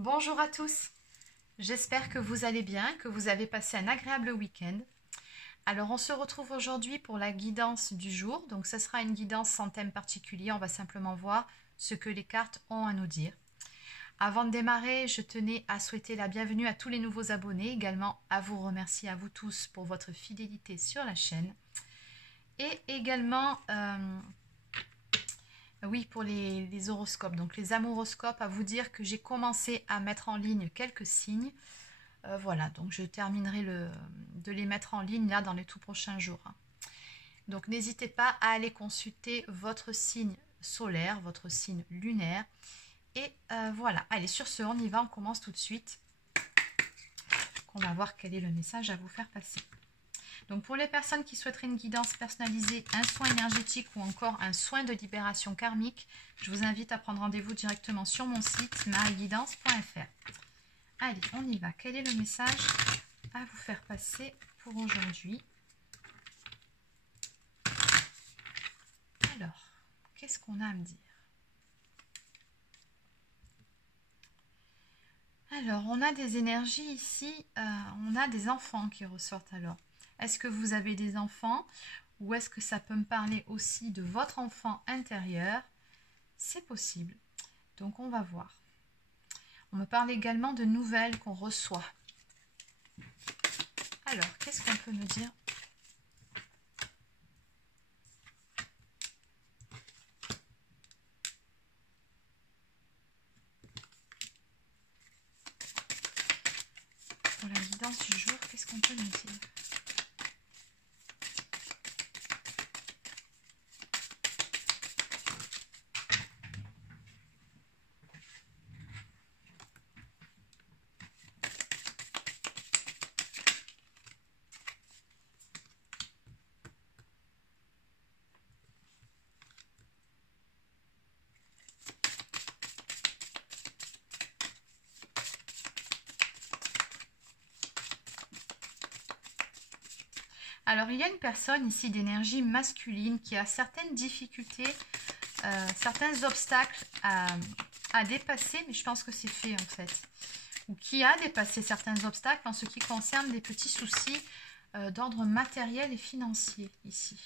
Bonjour à tous, j'espère que vous allez bien, que vous avez passé un agréable week-end. Alors on se retrouve aujourd'hui pour la guidance du jour, donc ce sera une guidance sans thème particulier, on va simplement voir ce que les cartes ont à nous dire. Avant de démarrer, je tenais à souhaiter la bienvenue à tous les nouveaux abonnés, également à vous remercier à vous tous pour votre fidélité sur la chaîne. Et également, oui, pour les horoscopes, donc les amouroscopes, à vous dire que j'ai commencé à mettre en ligne quelques signes. Voilà, donc je terminerai de les mettre en ligne là dans les tout prochains jours. Donc n'hésitez pas à aller consulter votre signe solaire, votre signe lunaire. Et voilà, allez, sur ce, on y va, on commence tout de suite. On va voir quel est le message à vous faire passer. Donc pour les personnes qui souhaiteraient une guidance personnalisée, un soin énergétique ou encore un soin de libération karmique, je vous invite à prendre rendez-vous directement sur mon site marieguidance.fr. Allez, on y va. Quel est le message à vous faire passer pour aujourd'hui? Alors, qu'est-ce qu'on a à me dire? Alors, on a des énergies ici, on a des enfants qui ressortent alors. Est-ce que vous avez des enfants ou est-ce que ça peut me parler aussi de votre enfant intérieur? C'est possible. Donc, on va voir. On me parle également de nouvelles qu'on reçoit. Alors, qu'est-ce qu'on peut me dire? Pour la guidance du jour, qu'est-ce qu'on peut me dire? Alors, il y a une personne ici d'énergie masculine qui a certaines difficultés, certains obstacles à dépasser, mais je pense que c'est fait en fait. Ou qui a dépassé certains obstacles en ce qui concerne des petits soucis d'ordre matériel et financier ici.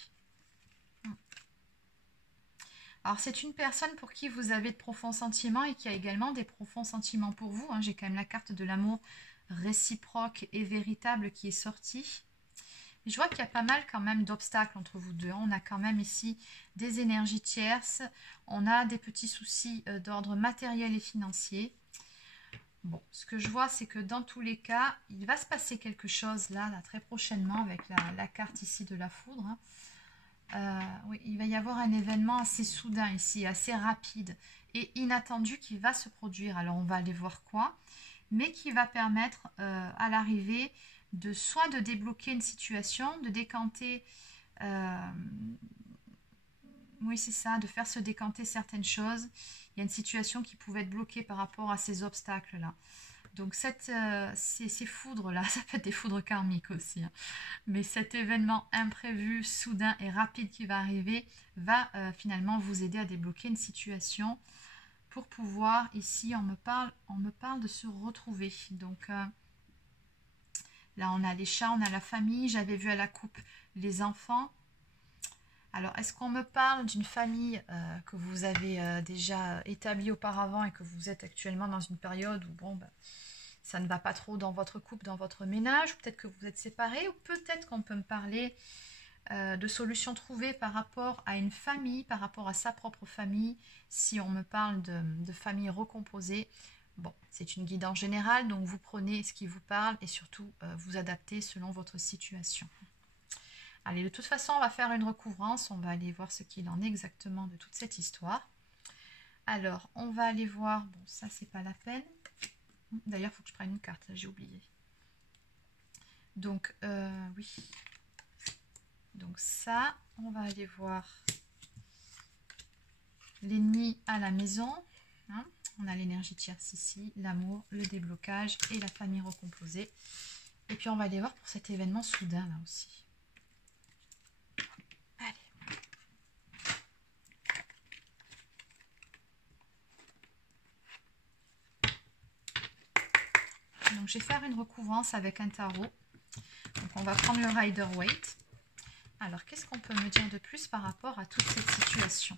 Alors, c'est une personne pour qui vous avez de profonds sentiments et qui a également des profonds sentiments pour vous. J'ai quand même la carte de l'amour réciproque et véritable qui est sortie. Je vois qu'il y a pas mal quand même d'obstacles entre vous deux. On a quand même ici des énergies tierces. On a des petits soucis d'ordre matériel et financier. Bon, ce que je vois, c'est que dans tous les cas, il va se passer quelque chose là très prochainement avec la carte ici de la foudre. Oui, il va y avoir un événement assez soudain ici, assez rapide et inattendu qui va se produire. Alors, on va aller voir quoi, mais qui va permettre à l'arrivée de soit de débloquer une situation, de décanter, oui c'est ça, de faire se décanter certaines choses. Il y a une situation qui pouvait être bloquée par rapport à ces obstacles-là. Donc ces foudres-là, ça peut être des foudres karmiques aussi, hein. Mais cet événement imprévu, soudain et rapide qui va arriver va finalement vous aider à débloquer une situation pour pouvoir, ici on me parle de se retrouver. Donc là, on a les chats, on a la famille. J'avais vu à la coupe les enfants. Alors, est-ce qu'on me parle d'une famille que vous avez déjà établie auparavant et que vous êtes actuellement dans une période où, bon, ça ne va pas trop dans votre couple, dans votre ménage, ou peut-être que vous êtes séparés, ou peut-être qu'on peut me parler de solutions trouvées par rapport à une famille, par rapport à sa propre famille, si on me parle de famille recomposée. Bon, c'est une guidance générale, donc vous prenez ce qui vous parle et surtout vous adaptez selon votre situation. Allez, de toute façon, on va faire une recouvrance, on va aller voir ce qu'il en est exactement de toute cette histoire. Alors, on va aller voir, bon, ça c'est pas la peine. D'ailleurs, il faut que je prenne une carte, j'ai oublié. Donc, oui. Donc ça, on va aller voir l'ennemi à la maison. Hein. On a l'énergie tierce ici, l'amour, le déblocage et la famille recomposée. Et puis on va aller voir pour cet événement soudain là aussi. Allez. Donc, je vais faire une recouvrance avec un tarot. Donc, on va prendre le Rider-Waite. Alors, qu'est-ce qu'on peut me dire de plus par rapport à toute cette situation?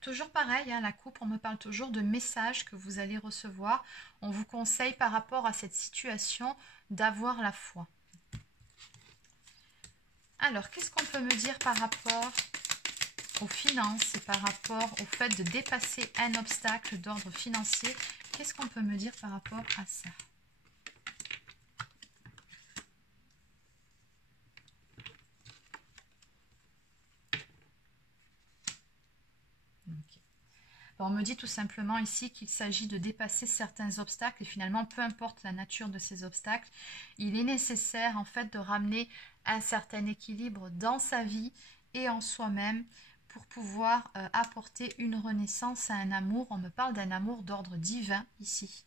Toujours pareil, hein, la coupe, on me parle toujours de messages que vous allez recevoir. On vous conseille par rapport à cette situation d'avoir la foi. Alors, qu'est-ce qu'on peut me dire par rapport aux finances et par rapport au fait de dépasser un obstacle d'ordre financier? Qu'est-ce qu'on peut me dire par rapport à ça? On me dit tout simplement ici qu'il s'agit de dépasser certains obstacles et finalement, peu importe la nature de ces obstacles, il est nécessaire en fait de ramener un certain équilibre dans sa vie et en soi-même pour pouvoir apporter une renaissance à un amour. On me parle d'un amour d'ordre divin ici.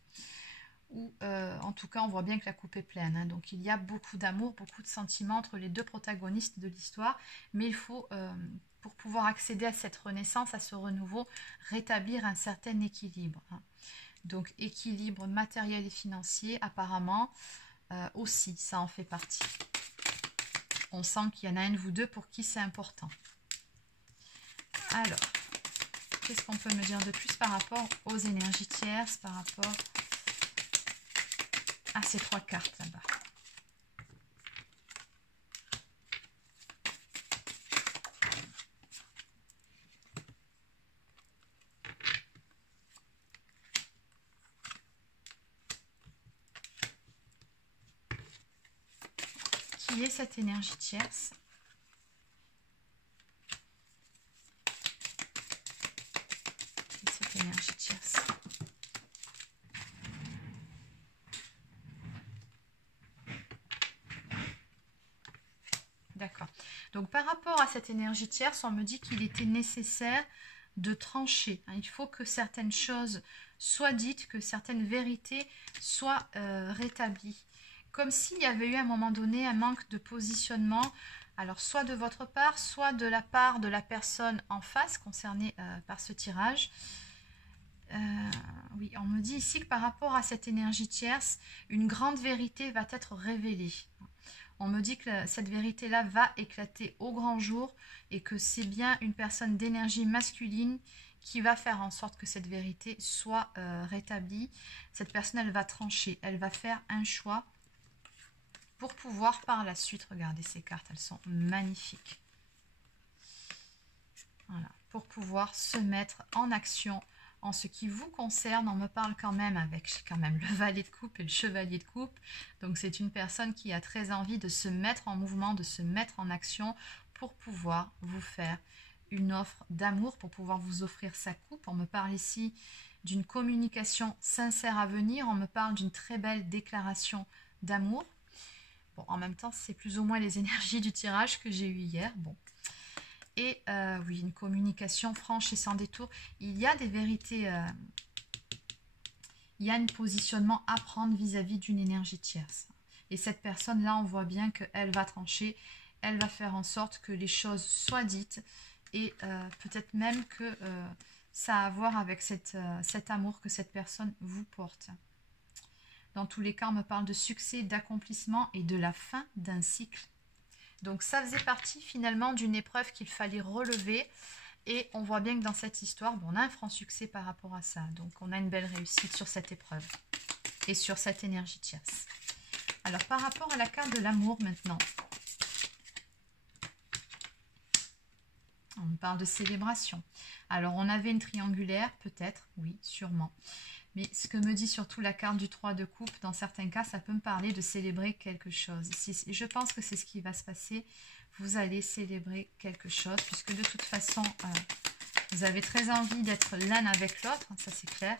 Ou en tout cas, on voit bien que la coupe est pleine. Hein. Donc, il y a beaucoup d'amour, beaucoup de sentiments entre les deux protagonistes de l'histoire. Mais il faut, pour pouvoir accéder à cette renaissance, à ce renouveau, rétablir un certain équilibre. Hein. Donc, équilibre matériel et financier, apparemment, aussi, ça en fait partie. On sent qu'il y en a un de vous deux pour qui c'est important. Alors, qu'est-ce qu'on peut me dire de plus par rapport aux énergies tierces, par rapport à ces trois cartes là-bas? Qui est cette énergie tierce? Qui est cette énergie tierce? D'accord. Donc, par rapport à cette énergie tierce, on me dit qu'il était nécessaire de trancher. Il faut que certaines choses soient dites, que certaines vérités soient rétablies. Comme s'il y avait eu à un moment donné un manque de positionnement, alors soit de votre part, soit de la part de la personne en face concernée par ce tirage. Oui, on me dit ici que par rapport à cette énergie tierce, une grande vérité va être révélée. On me dit que cette vérité-là va éclater au grand jour et que c'est bien une personne d'énergie masculine qui va faire en sorte que cette vérité soit rétablie. Cette personne, elle va trancher, elle va faire un choix pour pouvoir par la suite, regardez ces cartes, elles sont magnifiques. Voilà, pour pouvoir se mettre en action en ce qui vous concerne. On me parle quand même avec le valet de coupe et le chevalier de coupe. Donc c'est une personne qui a très envie de se mettre en mouvement, de se mettre en action pour pouvoir vous faire une offre d'amour, pour pouvoir vous offrir sa coupe. On me parle ici d'une communication sincère à venir. On me parle d'une très belle déclaration d'amour. Bon, en même temps, c'est plus ou moins les énergies du tirage que j'ai eu hier. Bon. Et oui, une communication franche et sans détour. Il y a des vérités, il y a un positionnement à prendre vis-à-vis d'une énergie tierce. Et cette personne-là, on voit bien qu'elle va trancher, elle va faire en sorte que les choses soient dites et peut-être même que ça a à voir avec cet amour que cette personne vous porte. Dans tous les cas, on me parle de succès, d'accomplissement et de la fin d'un cycle. Donc ça faisait partie finalement d'une épreuve qu'il fallait relever. Et on voit bien que dans cette histoire, bon, on a un franc succès par rapport à ça. Donc on a une belle réussite sur cette épreuve et sur cette énergie tierce. Alors par rapport à la carte de l'amour maintenant. On me parle de célébration. Alors on avait une triangulaire peut-être, oui, sûrement. Mais ce que me dit surtout la carte du 3 de coupe, dans certains cas, ça peut me parler de célébrer quelque chose. Je pense que c'est ce qui va se passer. Vous allez célébrer quelque chose, puisque de toute façon, vous avez très envie d'être l'un avec l'autre, ça c'est clair.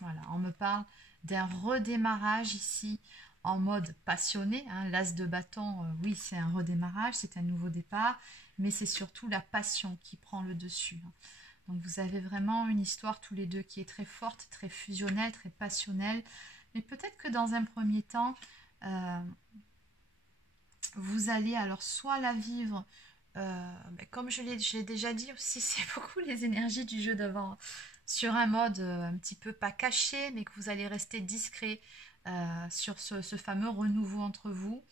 Voilà, on me parle d'un redémarrage ici, en mode passionné, hein, l'as de bâton, oui c'est un redémarrage, c'est un nouveau départ, mais c'est surtout la passion qui prend le dessus. Hein. Donc vous avez vraiment une histoire tous les deux qui est très forte, très fusionnelle, très passionnelle. Mais peut-être que dans un premier temps, vous allez alors soit la vivre, comme je l'ai déjà dit aussi, c'est beaucoup les énergies du jeu d'avant, sur un mode un petit peu pas caché, mais que vous allez rester discret sur ce fameux renouveau entre vous.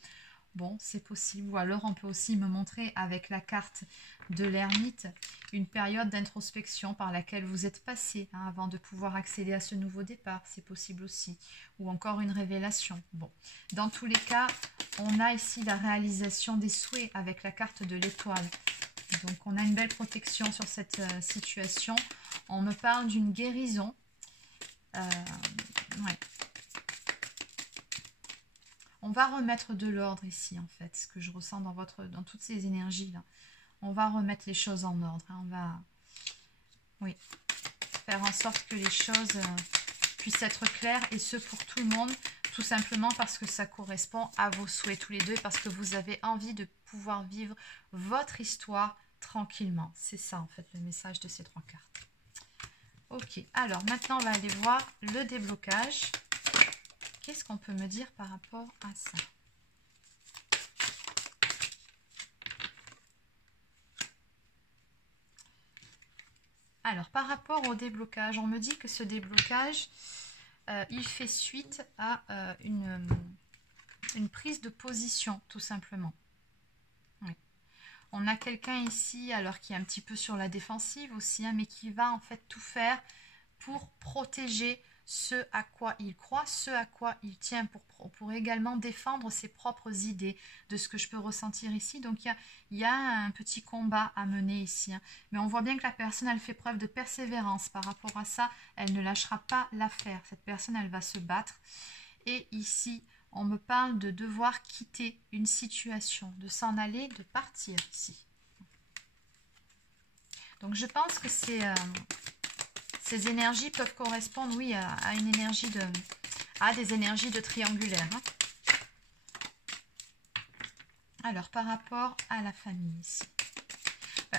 Bon, c'est possible. Ou alors, on peut aussi me montrer avec la carte de l'ermite une période d'introspection par laquelle vous êtes passé avant de pouvoir accéder à ce nouveau départ. C'est possible aussi. Ou encore une révélation. Bon, dans tous les cas, on a ici la réalisation des souhaits avec la carte de l'étoile. Donc, on a une belle protection sur cette situation. On me parle d'une guérison. Ouais. On va remettre de l'ordre ici, en fait, ce que je ressens dans toutes ces énergies-là. On va remettre les choses en ordre. On va, oui, faire en sorte que les choses puissent être claires, et ce pour tout le monde, tout simplement parce que ça correspond à vos souhaits tous les deux, parce que vous avez envie de pouvoir vivre votre histoire tranquillement. C'est ça, en fait, le message de ces 3 cartes. Ok, alors maintenant, on va aller voir le déblocage. Qu'est-ce qu'on peut me dire par rapport à ça? Alors, par rapport au déblocage, on me dit que ce déblocage, il fait suite à une prise de position, tout simplement. Oui. On a quelqu'un ici, alors qui est un petit peu sur la défensive aussi, mais qui va en fait tout faire pour protéger ce à quoi il croit, ce à quoi il tient, pour également défendre ses propres idées, de ce que je peux ressentir ici. Donc il y a un petit combat à mener ici, mais on voit bien que la personne, elle fait preuve de persévérance par rapport à ça. Elle ne lâchera pas l'affaire. Cette personne, elle va se battre. Et ici, on me parle de devoir quitter une situation, de s'en aller, de partir ici. Donc je pense que ces énergies peuvent correspondre, oui, à une énergie des énergies de triangulaire. Alors, par rapport à la famille ici.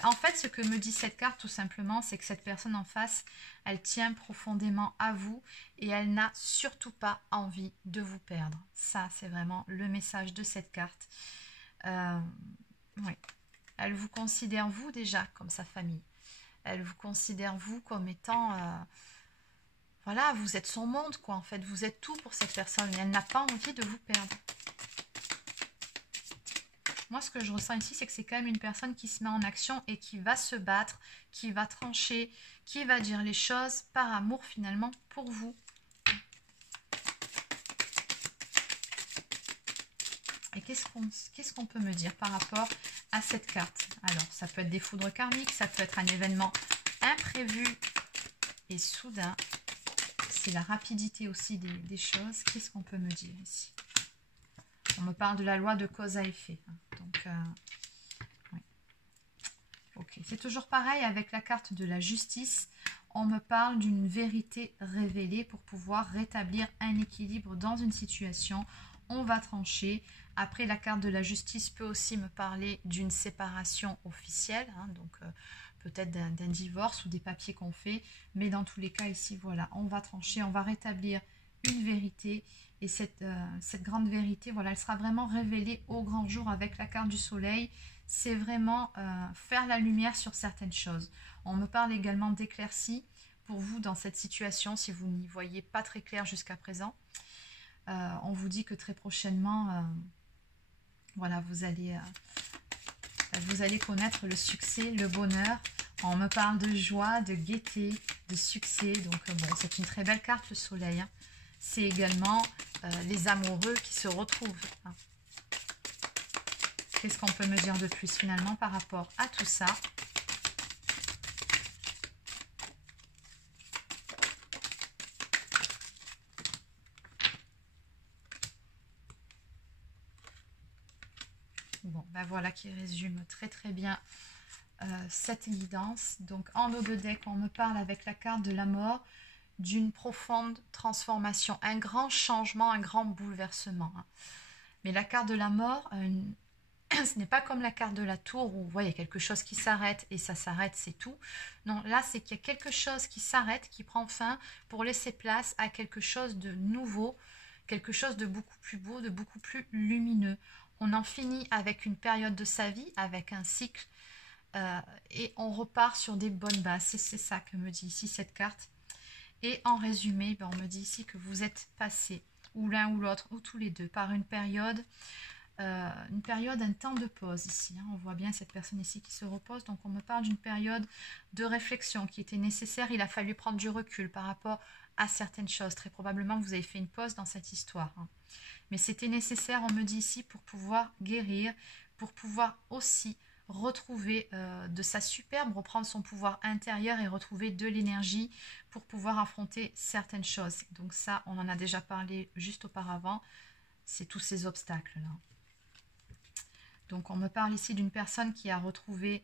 En fait, ce que me dit cette carte, tout simplement, c'est que cette personne en face, elle tient profondément à vous et elle n'a surtout pas envie de vous perdre. Ça, c'est vraiment le message de cette carte. Oui. Elle vous considère, vous, déjà, comme sa famille. Elle vous considère, vous, comme étant... voilà, vous êtes son monde, quoi, en fait. Vous êtes tout pour cette personne et elle n'a pas envie de vous perdre. Moi, ce que je ressens ici, c'est que c'est quand même une personne qui se met en action et qui va se battre, qui va trancher, qui va dire les choses par amour, finalement, pour vous. Et qu'est-ce qu'on peut me dire par rapport à cette carte? Alors, ça peut être des foudres karmiques, ça peut être un événement imprévu et soudain. C'est la rapidité aussi des choses. Qu'est-ce qu'on peut me dire ici? On me parle de la loi de cause à effet. Donc, oui. Ok. C'est toujours pareil avec la carte de la justice. On me parle d'une vérité révélée pour pouvoir rétablir un équilibre dans une situation. On va trancher. Après, la carte de la justice peut aussi me parler d'une séparation officielle. Donc, peut-être d'un divorce ou des papiers qu'on fait. Mais dans tous les cas, ici, voilà, on va trancher. On va rétablir une vérité. Et cette grande vérité, voilà, elle sera vraiment révélée au grand jour avec la carte du soleil. C'est vraiment faire la lumière sur certaines choses. On me parle également d'éclaircie pour vous dans cette situation, si vous n'y voyez pas très clair jusqu'à présent. On vous dit que très prochainement, voilà, vous allez connaître le succès, le bonheur. On me parle de joie, de gaieté, de succès. Donc, bon, c'est une très belle carte, le soleil. C'est également les amoureux qui se retrouvent. Qu'est-ce qu'on peut me dire de plus finalement par rapport à tout ça? Bon, ben voilà qui résume très très bien cette guidance. Donc en haut de deck, on me parle avec la carte de la mort d'une profonde transformation, un grand changement, un grand bouleversement. Mais la carte de la mort, Ce n'est pas comme la carte de la tour où vous voyez quelque chose qui s'arrête et ça s'arrête, c'est tout. Non, là, c'est qu'il y a quelque chose qui s'arrête, qui prend fin pour laisser place à quelque chose de nouveau, quelque chose de beaucoup plus beau, de beaucoup plus lumineux. On en finit avec une période de sa vie, avec un cycle, et on repart sur des bonnes bases. C'est ça que me dit ici cette carte. Et en résumé, ben, on me dit ici que vous êtes passé, ou l'un ou l'autre, ou tous les deux, par une période, un temps de pause ici. Hein. On voit bien cette personne ici qui se repose. Donc on me parle d'une période de réflexion qui était nécessaire. Il a fallu prendre du recul par rapport à certaines choses. Très probablement, vous avez fait une pause dans cette histoire. Hein. Mais c'était nécessaire, on me dit ici, pour pouvoir guérir, pour pouvoir aussi retrouver de sa superbe, reprendre son pouvoir intérieur et retrouver de l'énergie pour pouvoir affronter certaines choses. Donc ça, on en a déjà parlé juste auparavant, c'est tous ces obstacles-là. Donc on me parle ici d'une personne qui a retrouvé,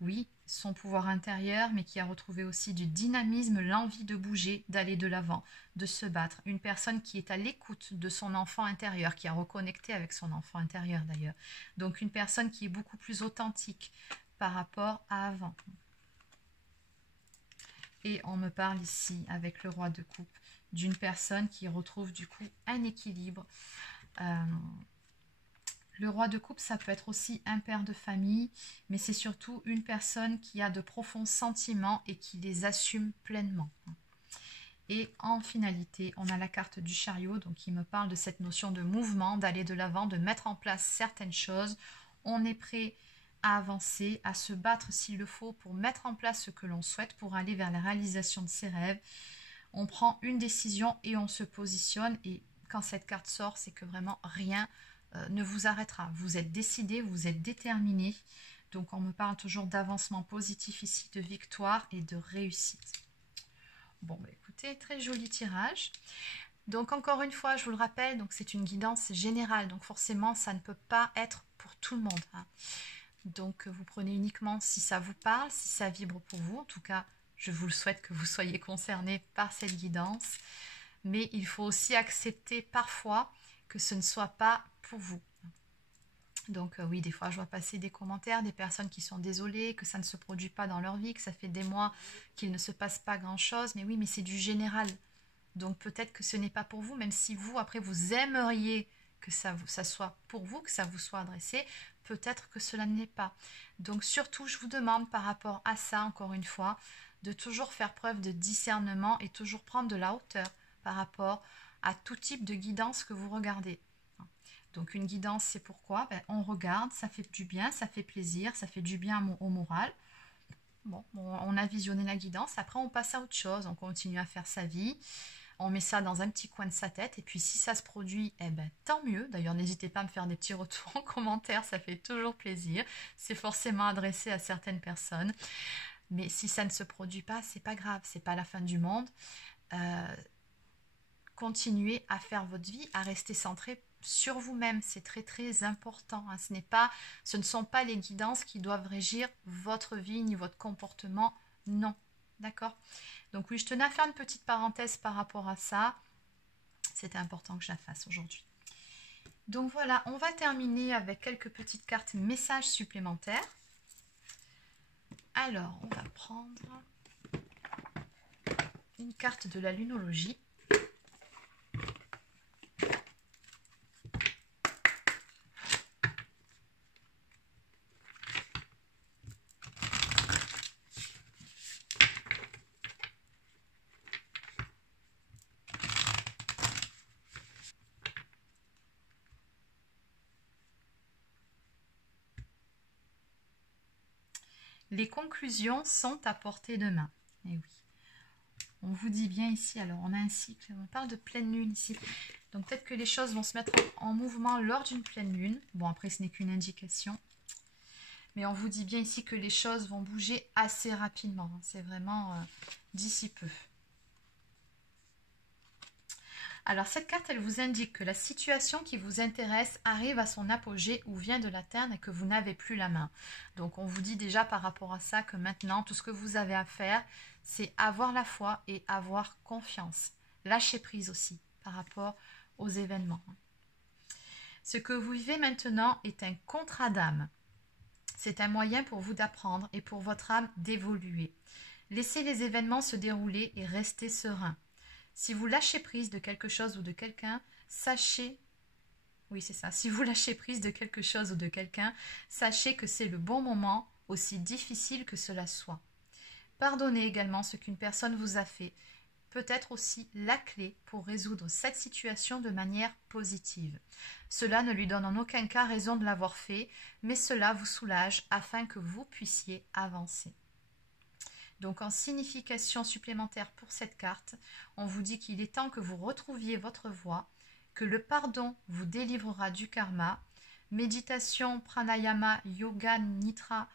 oui, son pouvoir intérieur, mais qui a retrouvé aussi du dynamisme, l'envie de bouger, d'aller de l'avant, de se battre. Une personne qui est à l'écoute de son enfant intérieur, qui a reconnecté avec son enfant intérieur d'ailleurs. Donc une personne qui est beaucoup plus authentique par rapport à avant. Et on me parle ici, avec le roi de coupe, d'une personne qui retrouve du coup un équilibre. Le roi de coupe, ça peut être aussi un père de famille, mais c'est surtout une personne qui a de profonds sentiments et qui les assume pleinement. Et en finalité, on a la carte du chariot, donc qui me parle de cette notion de mouvement, d'aller de l'avant, de mettre en place certaines choses. On est prêt à avancer, à se battre s'il le faut pour mettre en place ce que l'on souhaite, pour aller vers la réalisation de ses rêves. On prend une décision et on se positionne. Et quand cette carte sort, c'est que vraiment rien ne vous arrêtera. Vous êtes décidé, vous êtes déterminé. Donc on me parle toujours d'avancement positif ici, de victoire et de réussite. Bon, bah écoutez, très joli tirage. Donc encore une fois, je vous le rappelle, donc c'est une guidance générale. Donc forcément, ça ne peut pas être pour tout le monde. Hein. Donc vous prenez uniquement si ça vous parle, si ça vibre pour vous. En tout cas, je vous le souhaite que vous soyez concerné par cette guidance. Mais il faut aussi accepter parfois que ce ne soit pas pour vous. Donc oui, des fois je vois passer des commentaires, des personnes qui sont désolées, que ça ne se produit pas dans leur vie, que ça fait des mois qu'il ne se passe pas grand-chose. Mais oui, mais c'est du général. Donc peut-être que ce n'est pas pour vous, même si vous, après, vous aimeriez que ça soit pour vous, que ça vous soit adressé, peut-être que cela ne l'est pas. Donc surtout, je vous demande par rapport à ça, encore une fois, de toujours faire preuve de discernement et toujours prendre de la hauteur par rapport à tout type de guidance que vous regardez. Donc une guidance, c'est pourquoi on regarde, ça fait du bien, ça fait plaisir, ça fait du bien au moral. Bon, on a visionné la guidance, après on passe à autre chose, on continue à faire sa vie, on met ça dans un petit coin de sa tête, et puis si ça se produit, eh ben, tant mieux. D'ailleurs, n'hésitez pas à me faire des petits retours en commentaire, ça fait toujours plaisir. C'est forcément adressé à certaines personnes. Mais si ça ne se produit pas, c'est pas grave, c'est pas la fin du monde. Continuez à faire votre vie, à rester centré sur vous-même, c'est très très important. Hein. Ce ne sont pas les guidances qui doivent régir votre vie ni votre comportement, non, d'accord? Donc oui, je tenais à faire une petite parenthèse par rapport à ça, c'était important que je la fasse aujourd'hui. Donc voilà, on va terminer avec quelques petites cartes messages supplémentaires. Alors, on va prendre une carte de la lunologie. Les conclusions sont à portée de main. Et oui. On vous dit bien ici, alors on a un cycle, on parle de pleine lune ici. Donc peut-être que les choses vont se mettre en mouvement lors d'une pleine lune. Bon, après ce n'est qu'une indication. Mais on vous dit bien ici que les choses vont bouger assez rapidement. C'est vraiment d'ici peu. Alors cette carte, elle vous indique que la situation qui vous intéresse arrive à son apogée ou vient de l'atteindre et que vous n'avez plus la main. Donc on vous dit déjà par rapport à ça que maintenant, tout ce que vous avez à faire, c'est avoir la foi et avoir confiance. Lâcher prise aussi par rapport aux événements. Ce que vous vivez maintenant est un contrat d'âme. C'est un moyen pour vous d'apprendre et pour votre âme d'évoluer. Laissez les événements se dérouler et restez serein. Si vous lâchez prise de quelque chose ou de quelqu'un, sachez... Oui, c'est ça. Si vous lâchez prise de quelque chose ou de quelqu'un, sachez que c'est le bon moment, aussi difficile que cela soit. Pardonnez également ce qu'une personne vous a fait, peut être aussi la clé pour résoudre cette situation de manière positive. Cela ne lui donne en aucun cas raison de l'avoir fait, mais cela vous soulage afin que vous puissiez avancer. Donc en signification supplémentaire pour cette carte, on vous dit qu'il est temps que vous retrouviez votre voie, que le pardon vous délivrera du karma. Méditation, pranayama, yoga nidra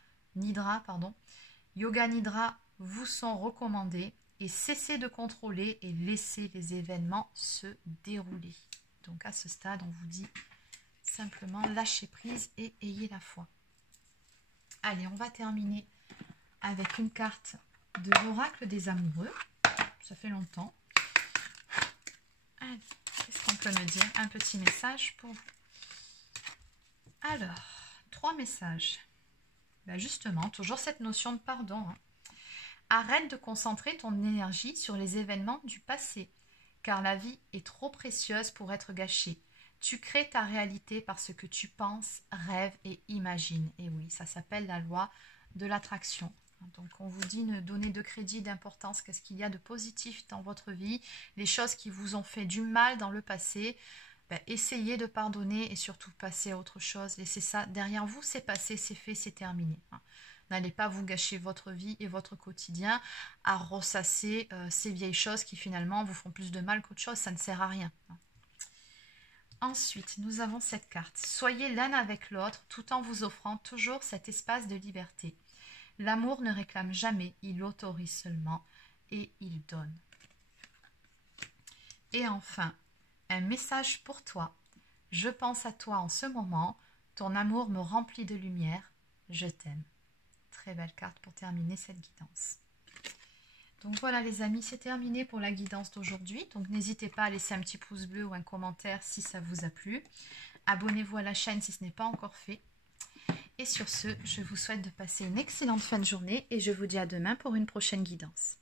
vous sont recommandés et cessez de contrôler et laissez les événements se dérouler. Donc à ce stade, on vous dit simplement lâchez prise et ayez la foi. Allez, on va terminer avec une carte de l'oracle des amoureux. Ça fait longtemps. Allez, qu'est-ce qu'on peut me dire? Un petit message pour vous. Alors, 3 messages. Ben justement, toujours cette notion de pardon. Hein. Arrête de concentrer ton énergie sur les événements du passé, car la vie est trop précieuse pour être gâchée. Tu crées ta réalité par ce que tu penses, rêves et imagines. Et oui, ça s'appelle la loi de l'attraction. Donc on vous dit ne donnez de crédit, d'importance qu'est-ce qu'il y a de positif dans votre vie, les choses qui vous ont fait du mal dans le passé, ben, essayez de pardonner et surtout passer à autre chose. Laissez ça derrière vous, c'est passé, c'est fait, c'est terminé. N'allez pas vous gâcher votre vie et votre quotidien à ressasser ces vieilles choses qui finalement vous font plus de mal qu'autre chose, ça ne sert à rien. Ensuite, nous avons cette carte. Soyez l'un avec l'autre tout en vous offrant toujours cet espace de liberté. L'amour ne réclame jamais, il autorise seulement et il donne. Et enfin, un message pour toi. Je pense à toi en ce moment, ton amour me remplit de lumière, je t'aime. Très belle carte pour terminer cette guidance. Donc voilà les amis, c'est terminé pour la guidance d'aujourd'hui. Donc n'hésitez pas à laisser un petit pouce bleu ou un commentaire si ça vous a plu. Abonnez-vous à la chaîne si ce n'est pas encore fait. Et sur ce, je vous souhaite de passer une excellente fin de journée et je vous dis à demain pour une prochaine guidance.